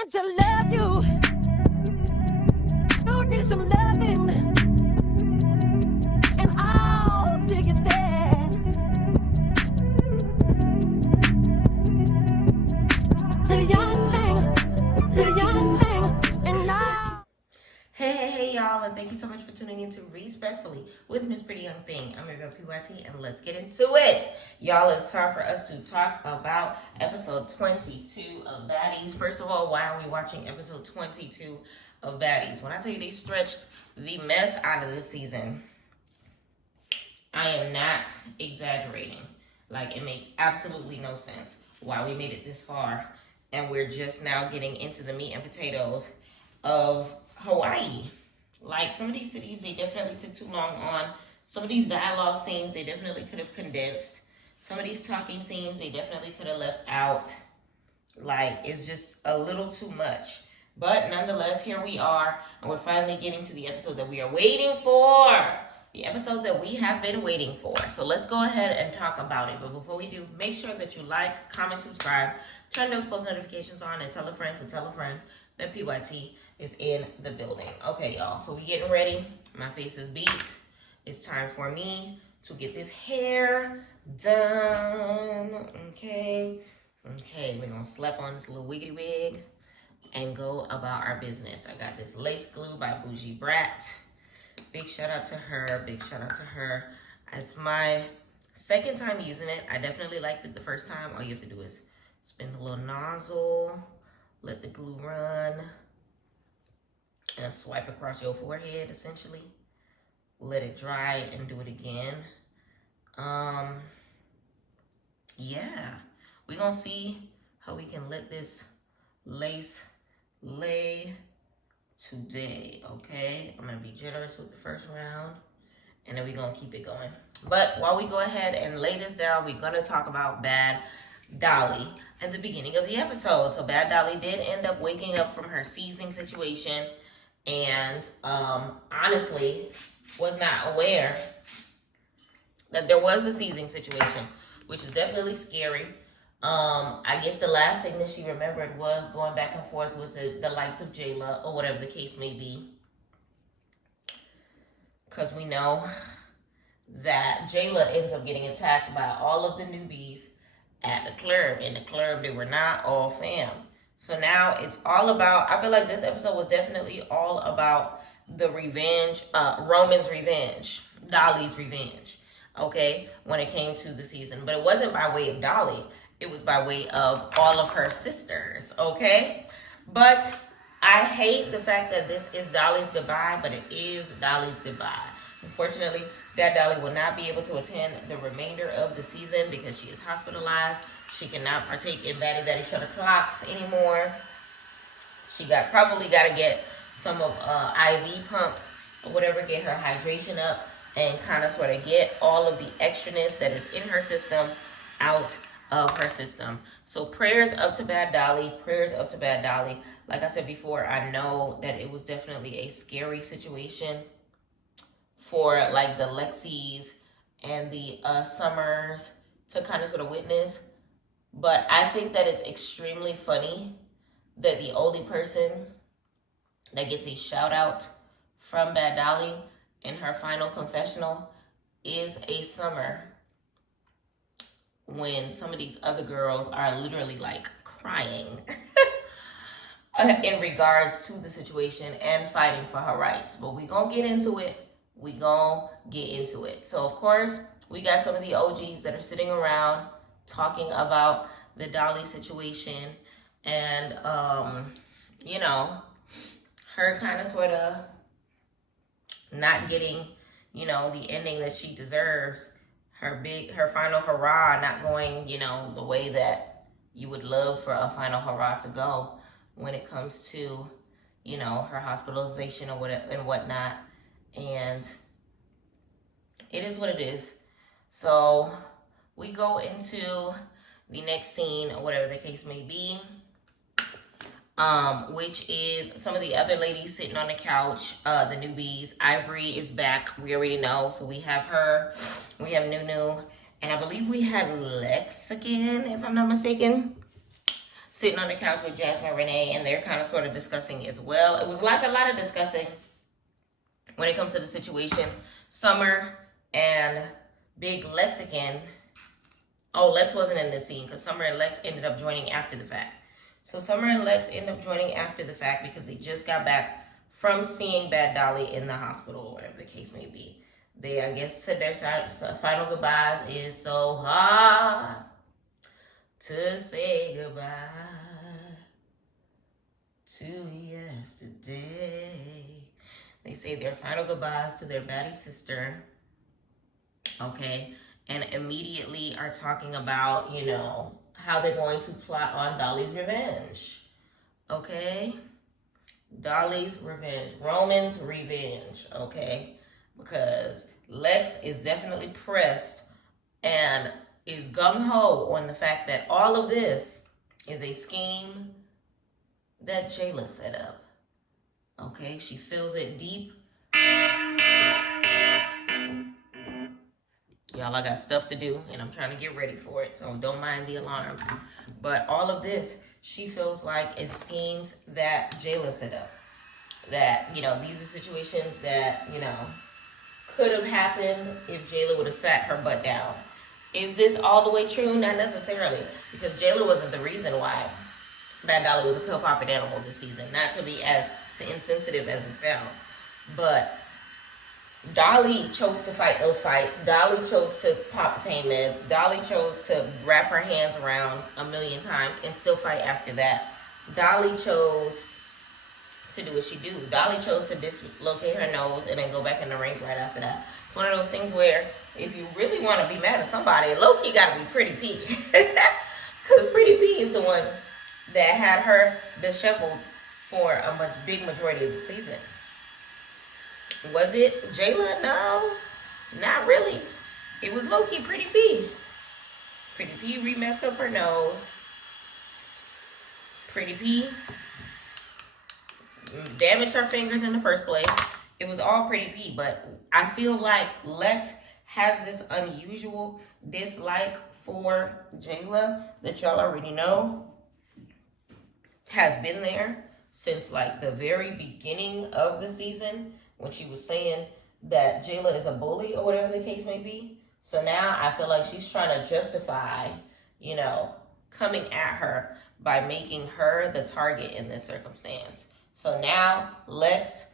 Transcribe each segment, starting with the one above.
want to love you. You need some loving, and I'll take it there. The young thing, and now. Hey, y'all, and thank you so much for tuning in to Respectfully with Miss Pretty Young Thing. I'm your girl, PYT, and let's get into it. Y'all, it's time for us to talk about episode 22 of Baddies. First of all, why are we watching episode 22 of Baddies? When I tell you they stretched the mess out of this season, I am not exaggerating. Like, it makes absolutely no sense why we made it this far, and we're just now getting into the meat and potatoes of Hawaii. Like, some of these cities, they definitely took too long on. Some of these dialogue scenes, they definitely could have condensed. Some of these talking scenes, they definitely could have left out. Like, it's just a little too much. But nonetheless, here we are, and we're finally getting to the episode that we are waiting for. The episode that we have been waiting for. So let's go ahead and talk about it. But before we do, make sure that you like, comment, subscribe, turn those post notifications on, and tell a friend that PYT is in the building. Okay, y'all, so we getting ready. My face is beat. It's time for me to get this hair done. Okay, we're gonna slap on this little wiggy wig and go about our business. I got this lace glue by Bougie Brat. Big shout out to her. It's my second time using it. I definitely liked it the first time. All you have to do is spin the little nozzle, let the glue run, and swipe across your forehead, essentially. Let it dry and do it again. Yeah. We're going to see how we can let this lace lay today, okay? I'm going to be generous with the first round, and then we're going to keep it going. But while we go ahead and lay this down, we're going to talk about Bad Dolly at the beginning of the episode. So Bad Dolly did end up waking up from her seizing situation and honestly was not aware that there was a seizing situation, which is definitely scary. I guess the last thing that she remembered was going back and forth with the likes of Jayla or whatever the case may be. Because we know that Jayla ends up getting attacked by all of the newbies at the club. In the club, they were not all fam. So now it's all about, I feel like this episode was definitely all about the revenge, Roman's revenge, Dolly's revenge, okay, when it came to the season. But it wasn't by way of Dolly. It was by way of all of her sisters, okay? But I hate the fact that this is Dolly's goodbye, but it is Dolly's goodbye. Unfortunately, Bad Dolly will not be able to attend the remainder of the season because she is hospitalized. She cannot partake in Baddy Baddy Shut Clocks anymore. She probably got to get some of IV pumps or whatever, get her hydration up and kind of sort of get all of the extraness that is in her system out of her system. So prayers up to Bad Dolly. Like I said before, I know that it was definitely a scary situation for like the Lexis and the Summers to kind of sort of witness. But I think that it's extremely funny that the only person that gets a shout out from Bad Dolly in her final confessional is a Summer, when some of these other girls are literally like crying in regards to the situation and fighting for her rights. But we gonna get into it. So of course, we got some of the OGs that are sitting around talking about the Dolly situation and, her kind of sort of not getting, the ending that she deserves. Her final hurrah not going, the way that you would love for a final hurrah to go when it comes to, her hospitalization or whatnot. And it is what it is. So we go into the next scene or whatever the case may be, which is some of the other ladies sitting on the couch, the newbies. Ivory is back, we already know. So we have her, we have Nunu, and I believe we had Lex again, if I'm not mistaken. sitting on the couch with Jasmine Renee, and they're kind of sort of discussing as well. It was like a lot of discussing when it comes to the situation. Summer and Big Lex again. Oh, Lex wasn't in this scene because Summer and Lex ended up joining after the fact. So Summer and Lex ended up joining after the fact because they just got back from seeing Bad Dolly in the hospital or whatever the case may be. They, I guess, said their final goodbyes. It's so hard to say goodbye to yesterday. They say their final goodbyes to their baddie sister. Okay. And immediately are talking about, you know, how they're going to plot on Dolly's revenge. Okay? Dolly's revenge. Roman's revenge. Okay? Because Lex is definitely pressed and is gung-ho on the fact that all of this is a scheme that Jayla set up. Okay? She feels it deep. Y'all, I got stuff to do, and I'm trying to get ready for it, so don't mind the alarms. But all of this, she feels like is schemes that Jayla set up. That, you know, these are situations that, you know, could have happened if Jayla would have sat her butt down. Is this all the way true? Not necessarily, because Jayla wasn't the reason why Bad Dolly was a pill-popping animal this season. Not to be as insensitive as it sounds, but Dolly chose to fight those fights. Dolly chose to pop the pain meds. Dolly chose to wrap her hands around a million times and still fight after that. Dolly chose to do what she do. Dolly chose to dislocate her nose and then go back in the ring right after that. It's one of those things where if you really want to be mad at somebody, low-key got to be Pretty P. Because Pretty P is the one that had her disheveled for a big majority of the season. Was it Jayla? No, not really. It was low-key Pretty P. Pretty P messed up her nose. Pretty P damaged her fingers in the first place. It was all Pretty P, but I feel like Lex has this unusual dislike for Jayla that y'all already know has been there since like the very beginning of the season, when she was saying that Jayla is a bully or whatever the case may be. So now I feel like she's trying to justify, you know, coming at her by making her the target in this circumstance. So now Lex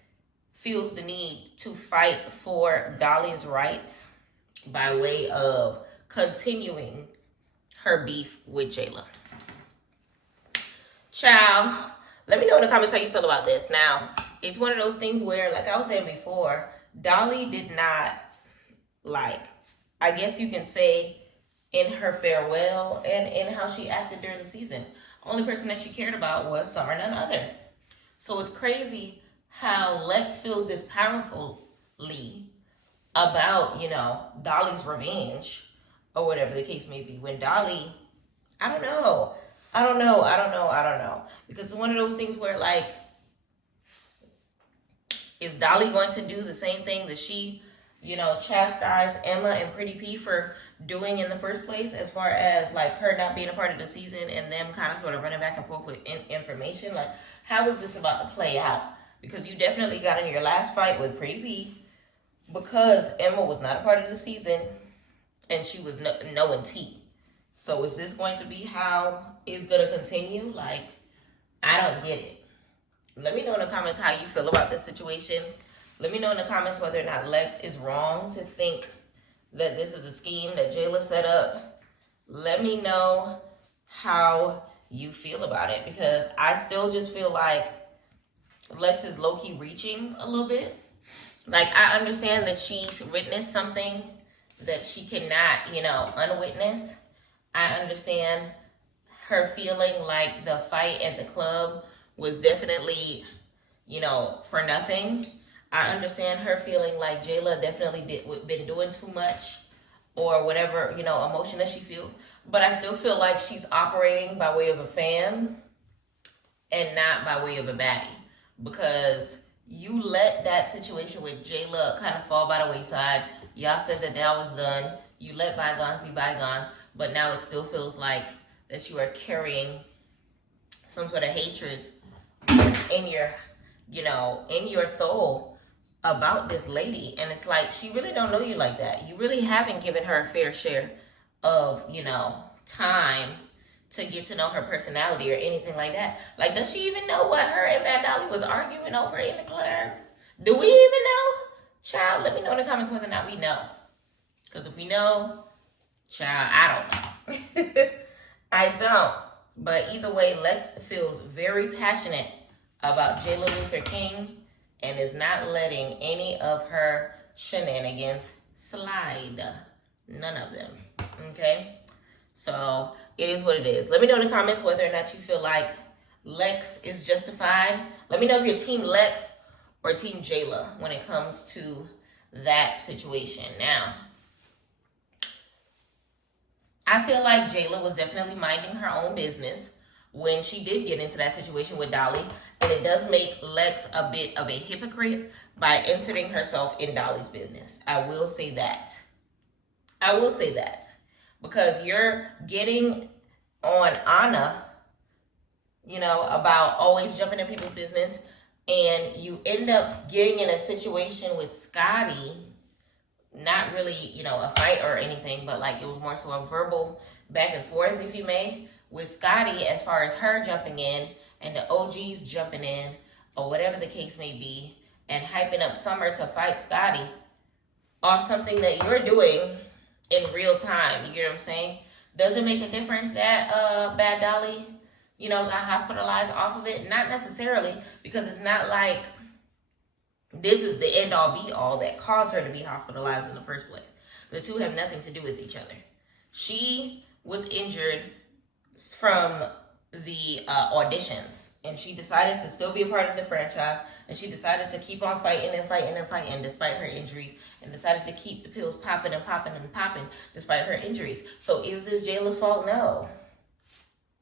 feels the need to fight for Dolly's rights by way of continuing her beef with Jayla. Ciao. Let me know in the comments how you feel about this. Now, it's one of those things where, like I was saying before, Dolly did not, like, I guess you can say, in her farewell and in how she acted during the season. Only person that she cared about was Summer, none other. So it's crazy how Lex feels this powerfully about, you know, Dolly's revenge or whatever the case may be. When Dolly, I don't know. Because it's one of those things where, like, is Dolly going to do the same thing that she, you know, chastised Emma and Pretty P for doing in the first place, as far as, like, her not being a part of the season and them kind of sort of running back and forth with information? Like, how is this about to play out? Because you definitely got in your last fight with Pretty P because Emma was not a part of the season and she was knowing T. So is this going to be how it's going to continue? Like, I don't get it. Let me know in the comments how you feel about this situation. Let me know in the comments whether or not Lex is wrong to think that this is a scheme that Jayla set up. Let me know how you feel about it, because I still just feel like Lex is low-key reaching a little bit. Like, I understand that she's witnessed something that she cannot, you know, unwitness. I understand her feeling like the fight at the club was definitely, you know, for nothing. I understand her feeling like Jayla definitely been doing too much or whatever, you know, emotion that she feels. But I still feel like she's operating by way of a fan and not by way of a baddie. Because you let that situation with Jayla kind of fall by the wayside. Y'all said that was done. You let bygones be bygones. But now it still feels like that you are carrying some sort of hatred in your, in your soul about this lady. And it's like, she really don't know you like that. You really haven't given her a fair share of, time to get to know her personality or anything like that. Like, does she even know what her and Bad Dolly was arguing over in the club? Do we even know? Child, let me know in the comments whether or not we know. Because if we know, child, I don't know. I don't. But either way, Lex feels very passionate about Jayla Luther King and is not letting any of her shenanigans slide. None of them. Okay? So, it is what it is. Let me know in the comments whether or not you feel like Lex is justified. Let me know if you're Team Lex or Team Jayla when it comes to that situation. Now, I feel like Jayla was definitely minding her own business when she did get into that situation with Dolly. And it does make Lex a bit of a hypocrite by inserting herself in Dolly's business. I will say that. Because you're getting on Anna, about always jumping in people's business. And you end up getting in a situation with Scotty. Not really, a fight or anything, but like it was more so a verbal back and forth, if you may, with Scotty as far as her jumping in and the OGs jumping in or whatever the case may be and hyping up Summer to fight Scotty off something that you're doing in real time. You get what I'm saying? Does it make a difference that Bad Dolly, got hospitalized off of it? Not necessarily, because it's not like this is the end all be all that caused her to be hospitalized in the first place. The two have nothing to do with each other. She was injured from the auditions, and she decided to still be a part of the franchise, and she decided to keep on fighting despite her injuries, and decided to keep the pills popping despite her injuries. So is this Jayla's fault? No.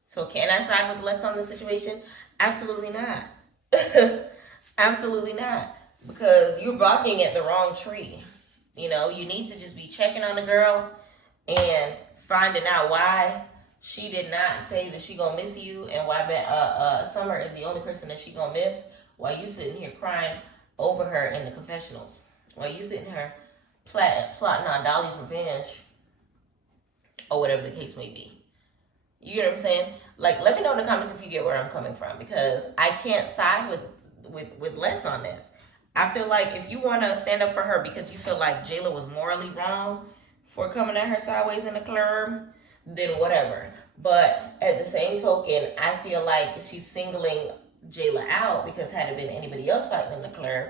So can I side with Lex on this situation? Absolutely not. Absolutely not. Because you're barking at the wrong tree. You need to just be checking on the girl and finding out why she did not say that she gonna miss you and why Summer is the only person that she gonna miss while you sitting here crying over her in the confessionals. While you sitting here plotting on Dolly's revenge or whatever the case may be. You know what I'm saying? Like, let me know in the comments if you get where I'm coming from, because I can't side with Lex on this. I feel like if you want to stand up for her because you feel like Jayla was morally wrong for coming at her sideways in the club, then whatever. But at the same token, I feel like she's singling Jayla out, because had it been anybody else fighting in the club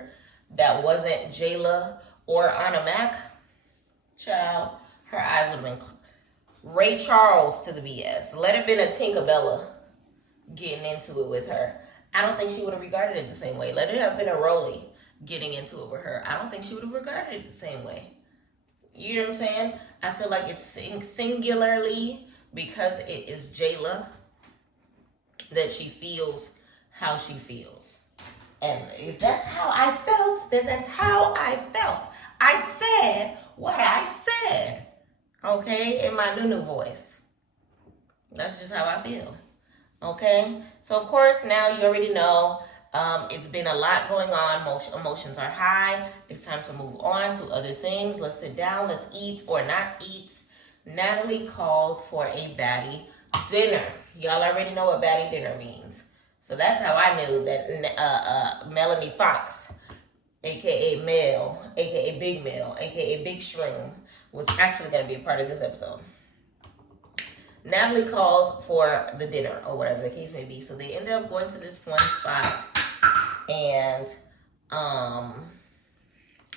that wasn't Jayla or Anna Mac, child, her eyes would have been Ray Charles to the BS. Let it been a Tinkerbella getting into it with her. I don't think she would have regarded it the same way. Let it have been a Rolly getting into it with her. I don't think she would have regarded it the same way. You know what I'm saying? I feel like it's singularly because it is Jayla that she feels how she feels. And if that's how I felt, then that's how I felt. I said what I said. Okay? In my new voice. That's just how I feel. Okay? So, of course, now you already know. It's been a lot going on. Emotions are high. It's time to move on to other things. Let's sit down. Let's eat or not eat. Natalie calls for a baddie dinner. Y'all already know what baddie dinner means. So that's how I knew that Melanie Fox, a.k.a. Mel, a.k.a. Big Mel, a.k.a. Big Shroom, was actually going to be a part of this episode. Natalie calls for the dinner or whatever the case may be. So they ended up going to this one spot. And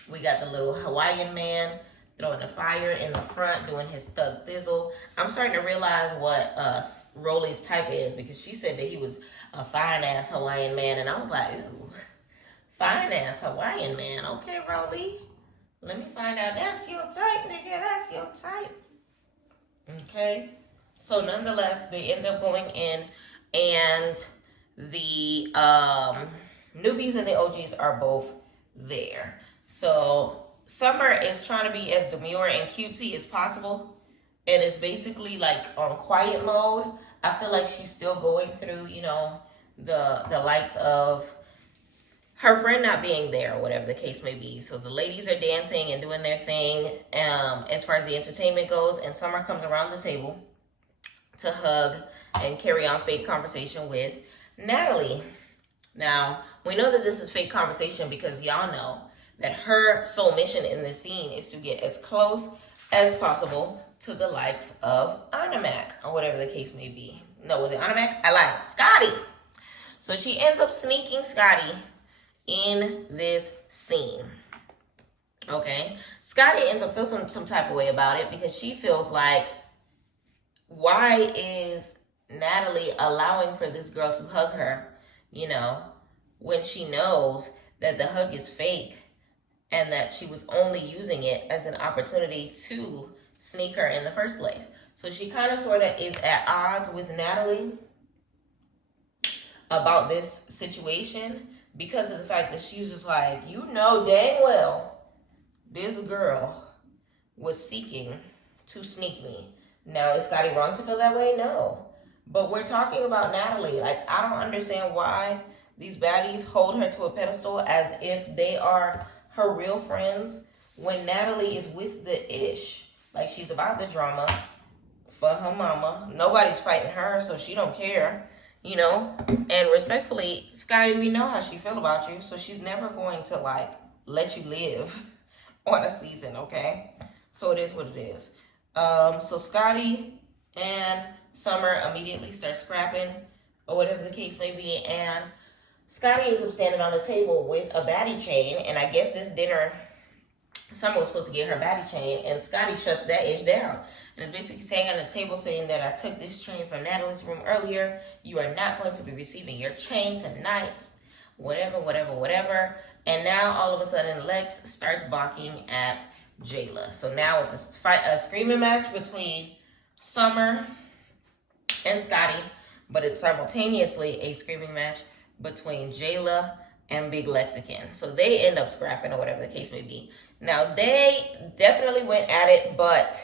we got the little Hawaiian man throwing the fire in the front, doing his thug thizzle. I'm starting to realize what Rolly's type is, because she said that he was a fine-ass Hawaiian man. And I was like, ooh, fine-ass Hawaiian man. Okay, Rolly. Let me find out. That's your type, nigga. That's your type. Okay. So nonetheless, they end up going in, and the newbies and the OGs are both there. So Summer is trying to be as demure and cutesy as possible, and it's basically like on quiet mode I feel like she's still going through, the likes of her friend not being there or whatever the case may be. So the ladies are dancing and doing their thing as far as the entertainment goes, and Summer comes around the table to hug and carry on fake conversation with Natalie. Now, we know that this is fake conversation because y'all know that her sole mission in this scene is to get as close as possible to the likes of Animac or whatever the case may be. No, was it Animac? I lied. Scotty. So she ends up sneaking Scotty in this scene. Okay? Scotty ends up feeling some type of way about it because she feels like, why is Natalie allowing for this girl to hug her, when she knows that the hug is fake and that she was only using it as an opportunity to sneak her in the first place. So she kind of sort of is at odds with Natalie about this situation because of the fact that she's just like, dang well this girl was seeking to sneak me. Now, is Scotty wrong to feel that way? No. But we're talking about Natalie. Like, I don't understand why these baddies hold her to a pedestal as if they are her real friends when Natalie is with the ish. Like, she's about the drama for her mama. Nobody's fighting her, so she don't care, And respectfully, Scotty, we know how she feel about you, so she's never going to, let you live on a season, okay? So it is what it is. So Scotty and Summer immediately start scrapping or whatever the case may be, and Scotty ends up standing on the table with a baddie chain, and I guess this dinner, Summer was supposed to get her baddie chain, and Scotty shuts that ish down. And it's basically saying on the table, saying that I took this chain from Natalie's room earlier. You are not going to be receiving your chain tonight. Whatever. And now, all of a sudden, Lex starts barking at Jayla. So now it's a screaming match between Summer and Scotty, but it's simultaneously a screaming match between Jayla and Big Lexicon. So they end up scrapping or whatever the case may be. Now, they definitely went at it, but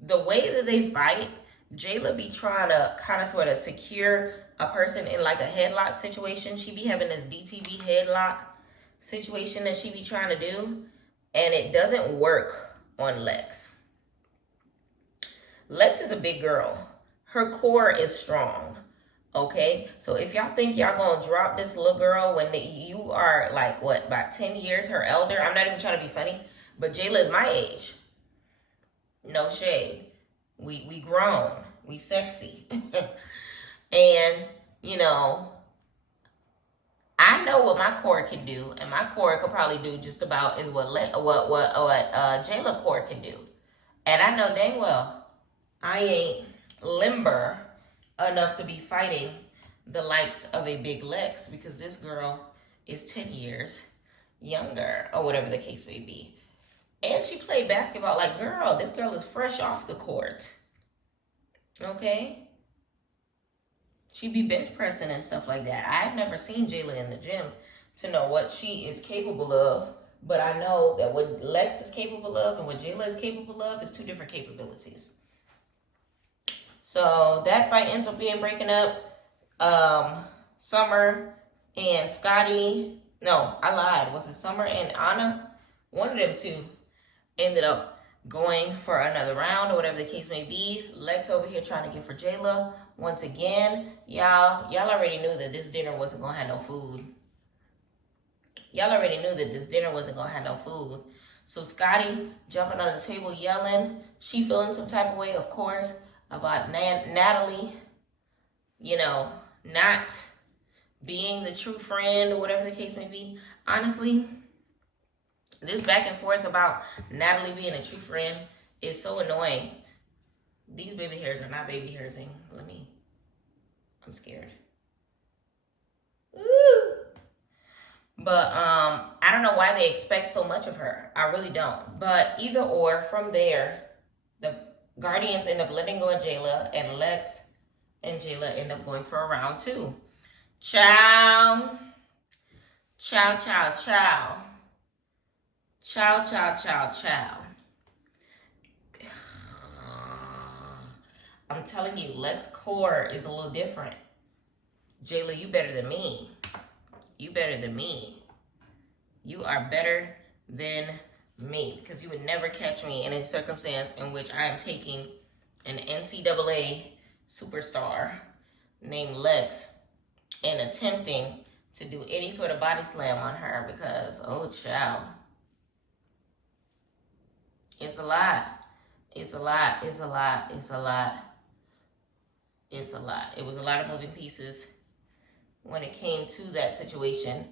the way that they fight, Jayla be trying to kind of sort of secure a person in like a headlock situation. She be having this DTV headlock situation that she be trying to do, and it doesn't work on Lex. Lex is a big girl. Her core is strong. Okay, so if y'all think y'all gonna drop this little girl when you are like, about 10 years her elder, I'm not even trying to be funny, but Jayla is my age. No shade. We grown. We sexy. And, I know what my core can do, and my core could probably do just about is what Jayla core can do. And I know dang well I ain't limber enough to be fighting the likes of a Big Lex, because this girl is 10 years younger or whatever the case may be. And she played basketball. Like, girl, this girl is fresh off the court. Okay? She be bench pressing and stuff like that. I've never seen Jayla in the gym to know what she is capable of, but I know that what Lex is capable of and what Jayla is capable of is two different capabilities. So that fight ends up being breaking up. Summer and Scotty. No, I lied. Was it Summer and Anna? One of them two ended up going for another round or whatever the case may be. Lex over here trying to get for Jayla once again. Y'all already knew that this dinner wasn't going to have no food. So Scotty jumping on the table yelling. She feeling some type of way, of course, about Natalie, not being the true friend or whatever the case may be. Honestly, this back and forth about Natalie being a true friend is so annoying. These baby hairs are not baby hairsing. I'm scared. Ooh. But I don't know why they expect so much of her. I really don't. But either or, from there, the Guardians end up letting go of Jayla, and Lex and Jayla end up going for a round 2. Ciao. Ciao, ciao, ciao. Ciao, ciao, ciao, ciao. I'm telling you, Lex core is a little different. Jayla, you better than me. You better than me. You are better than me, because you would never catch me in a circumstance in which I am taking an NCAA superstar named Lex and attempting to do any sort of body slam on her, because, oh, child. It's a lot. It's a lot. It's a lot. It's a lot. It's a lot. It was a lot of moving pieces when it came to that situation.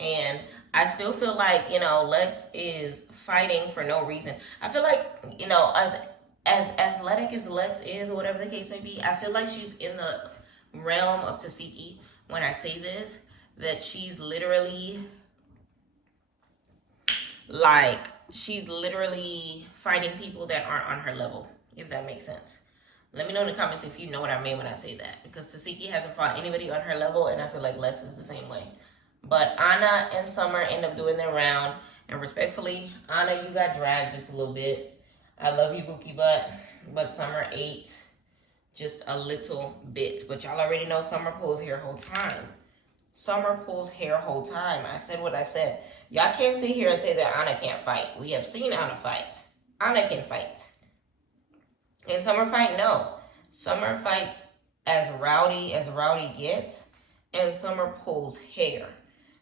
And I still feel like, Lex is fighting for no reason. I feel like, as athletic as Lex is, or whatever the case may be, I feel like she's in the realm of Tasiki when I say this, that she's literally fighting people that aren't on her level, if that makes sense. Let me know in the comments if you know what I mean when I say that, because Tasiki hasn't fought anybody on her level, and I feel like Lex is the same way. But Anna and Summer end up doing their round, and respectfully, Anna, you got dragged just a little bit. I love you, Bookie Butt, but Summer ate just a little bit. But y'all already know Summer pulls hair whole time. Summer pulls hair whole time. I said what I said. Y'all can't sit here and say that Anna can't fight. We have seen Anna fight. Anna can fight. And Summer fight? No. Summer fights as rowdy gets, and Summer pulls hair.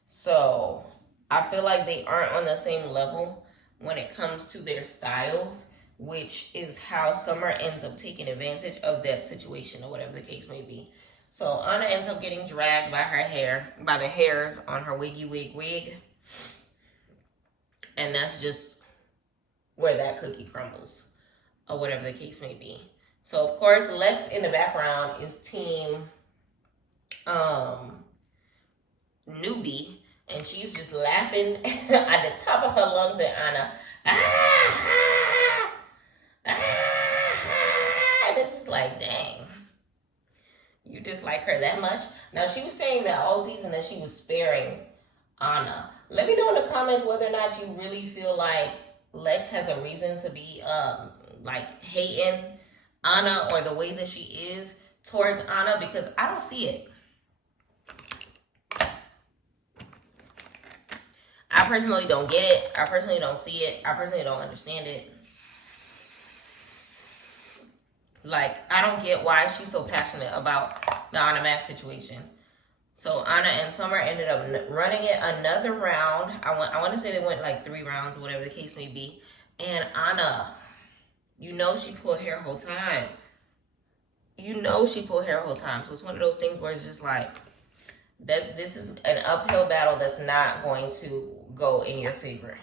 So I feel like they aren't on the same level when it comes to their styles, which is how Summer ends up taking advantage of that situation, or whatever the case may be. So Anna ends up getting dragged by her hair, by the hairs on her wig. And that's just where that cookie crumbles, or whatever the case may be. So, of course, Lex in the background is team Newbie, and she's just laughing at the top of her lungs at Anna. And it's just like, dang. You dislike her that much? Now, she was saying that all season that she was sparing Anna. Let me know in the comments whether or not you really feel like Lex has a reason to be hating Anna, or the way that she is towards Anna, because I don't see it. I personally don't get it. I personally don't see it. I personally don't understand it. Like, I don't get why she's so passionate about the Anna Max situation. So Anna and Summer ended up running it another round. I want to say they went like 3 rounds, or whatever the case may be. And Anna, she pulled hair whole time. She pulled hair whole time. So it's one of those things where it's just like, this is an uphill battle that's not going to go in your favor.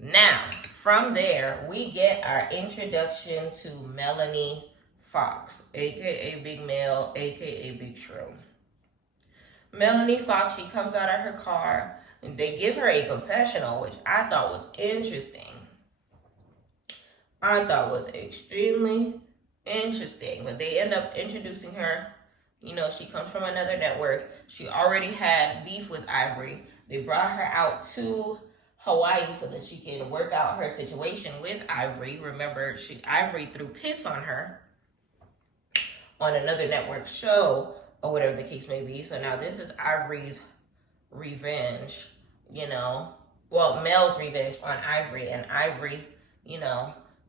Now, from there, we get our introduction to Melanie Fox, a.k.a. Big Male, a.k.a. Big Shrew. Melanie Fox, she comes out of her car, and they give her a confessional, which I thought was interesting. I thought was extremely interesting. But they end up introducing her. She comes from another network. She already had beef with Ivory. They brought her out to Hawaii so that she can work out her situation with Ivory. Remember, Ivory threw piss on her on another network show, or whatever the case may be. So now this is Ivory's revenge, Well, Mel's revenge on Ivory. And Ivory,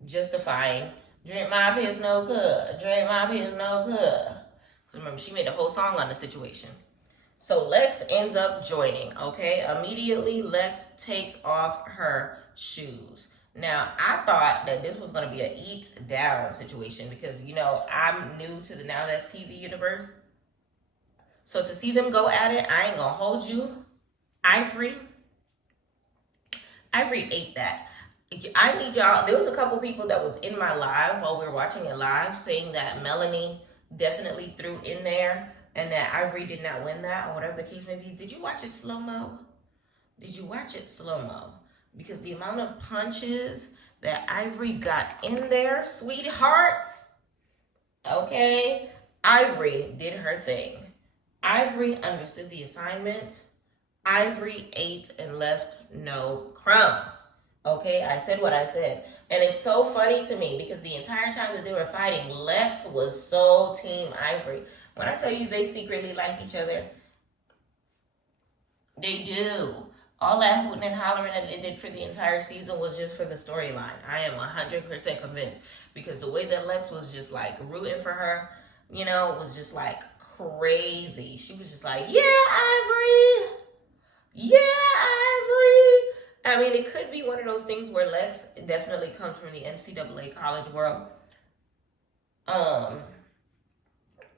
justifying, drink my piss no good. Drink my piss no good. Remember, she made a whole song on the situation. So Lex ends up joining, okay? Immediately, Lex takes off her shoes. Now, I thought that this was going to be a eat down situation because, I'm new to the Now That's TV universe. So to see them go at it, I ain't going to hold you. Ivory ate that. I need y'all. There was a couple people that was in my live while we were watching it live saying that Melanie definitely threw in there and that Ivory did not win that, or whatever the case may be. Did you watch it slow-mo? Because the amount of punches that Ivory got in there, sweetheart, okay, Ivory did her thing. Ivory understood the assignment. Ivory ate and left no crumbs. Okay, I said what I said. And it's so funny to me because the entire time that they were fighting, Lex was so Team Ivory. When I tell you they secretly like each other, they do. All that hooting and hollering that they did for the entire season was just for the storyline. I am 100% convinced because the way that Lex was just like rooting for her, was just like crazy. She was just like, yeah, Ivory. Yeah, Ivory. I mean, it could be one of those things where Lex definitely comes from the NCAA college world.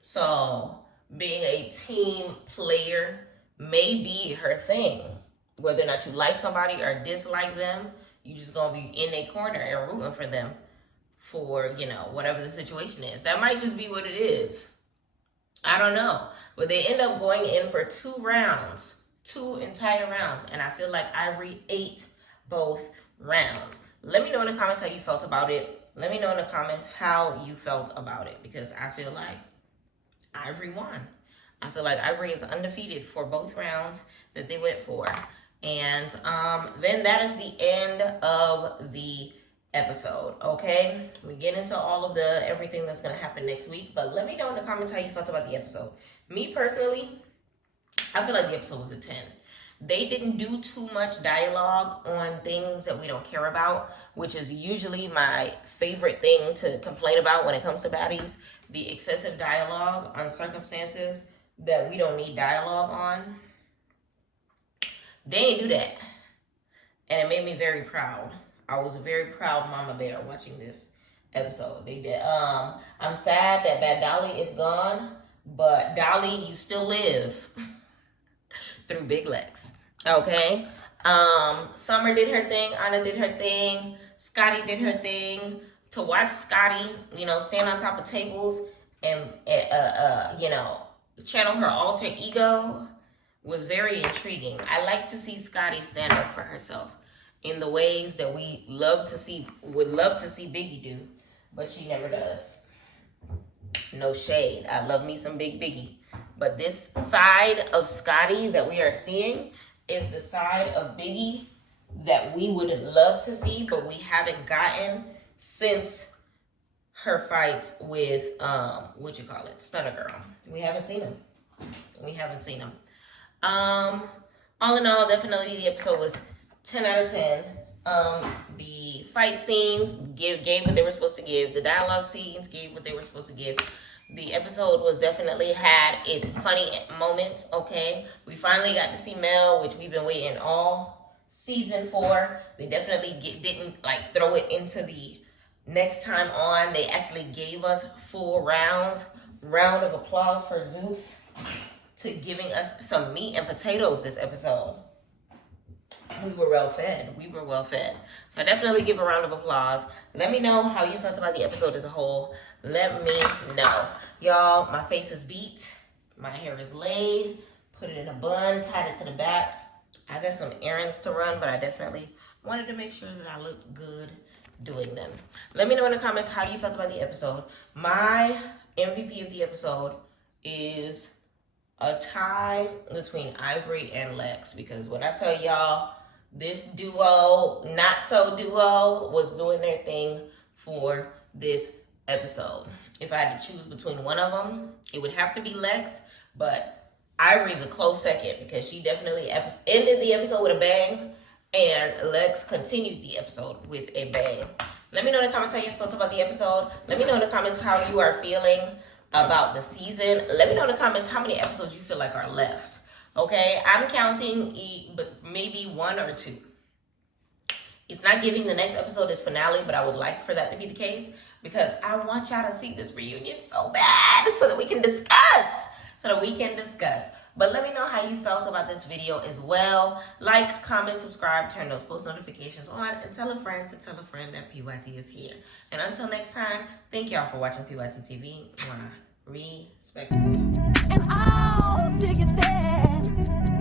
So being a team player may be her thing. Whether or not you like somebody or dislike them, you just gonna be in a corner and rooting for them for, whatever the situation is. That might just be what it is. I don't know. But they end up going in for 2 rounds. 2 entire rounds. And I feel like Ivory ate both rounds. Let me know in the comments how you felt about it. Let me know in the comments how you felt about it. Because I feel like Ivory won. I feel like Ivory is undefeated for both rounds that they went for. And then that is the end of the episode, okay? We get into all of everything that's going to happen next week. But let me know in the comments how you felt about the episode. Me personally, I feel like the episode was a 10. They didn't do too much dialogue on things that we don't care about, which is usually my favorite thing to complain about when it comes to baddies. The excessive dialogue on circumstances that we don't need dialogue on. They ain't do that. And it made me very proud. I was a very proud mama bear watching this episode. They did. I'm sad that Bad Dolly is gone, but Dolly, you still live through Big Lex. Okay? Summer did her thing. Anna did her thing. Scotty did her thing. To watch Scotty, stand on top of tables and, channel her alter ego was very intriguing. I like to see Scotty stand up for herself in the ways that we would love to see Biggie do, but she never does. No shade. I love me some Big Biggie. But this side of Scotty that we are seeing is the side of Biggie that we would love to see, but we haven't gotten since her fights with, Stunner Girl. We haven't seen him. All in all, definitely the episode was 10 out of 10. The fight scenes gave what they were supposed to give. The dialogue scenes gave what they were supposed to give. The episode was definitely had its funny moments, okay? We finally got to see Mel, which we've been waiting all season for. They definitely didn't throw it into the next time on. They actually gave us full round of applause for Zeus to giving us some meat and potatoes this episode. We were well fed. So I definitely give a round of applause. Let me know how you felt about the episode as a whole. Let me know. Y'all, my face is beat. My hair is laid. Put it in a bun. Tied it to the back. I got some errands to run, but I definitely wanted to make sure that I looked good doing them. Let me know in the comments how you felt about the episode. My MVP of the episode is a tie between Ivory and Lex, because when I tell y'all, this duo, not so duo, was doing their thing for this episode. If I had to choose between one of them, it would have to be Lex, but Ivory's a close second because she definitely ended the episode with a bang, and Lex continued the episode with a bang. Let me know in the comments how you felt about the episode. Let me know in the comments how you are feeling about the season. Let me know in the comments how many episodes you feel like are left. Okay, I'm counting but maybe 1 or 2. It's not giving the next episode is finale, but I would like for that to be the case because I want y'all to see this reunion so bad so that we can discuss. But let me know how you felt about this video as well. Like, comment, subscribe, turn those post notifications on, and tell a friend that PYT is here. And until next time, thank y'all for watching PYT TV. Respect. And I'll take it there.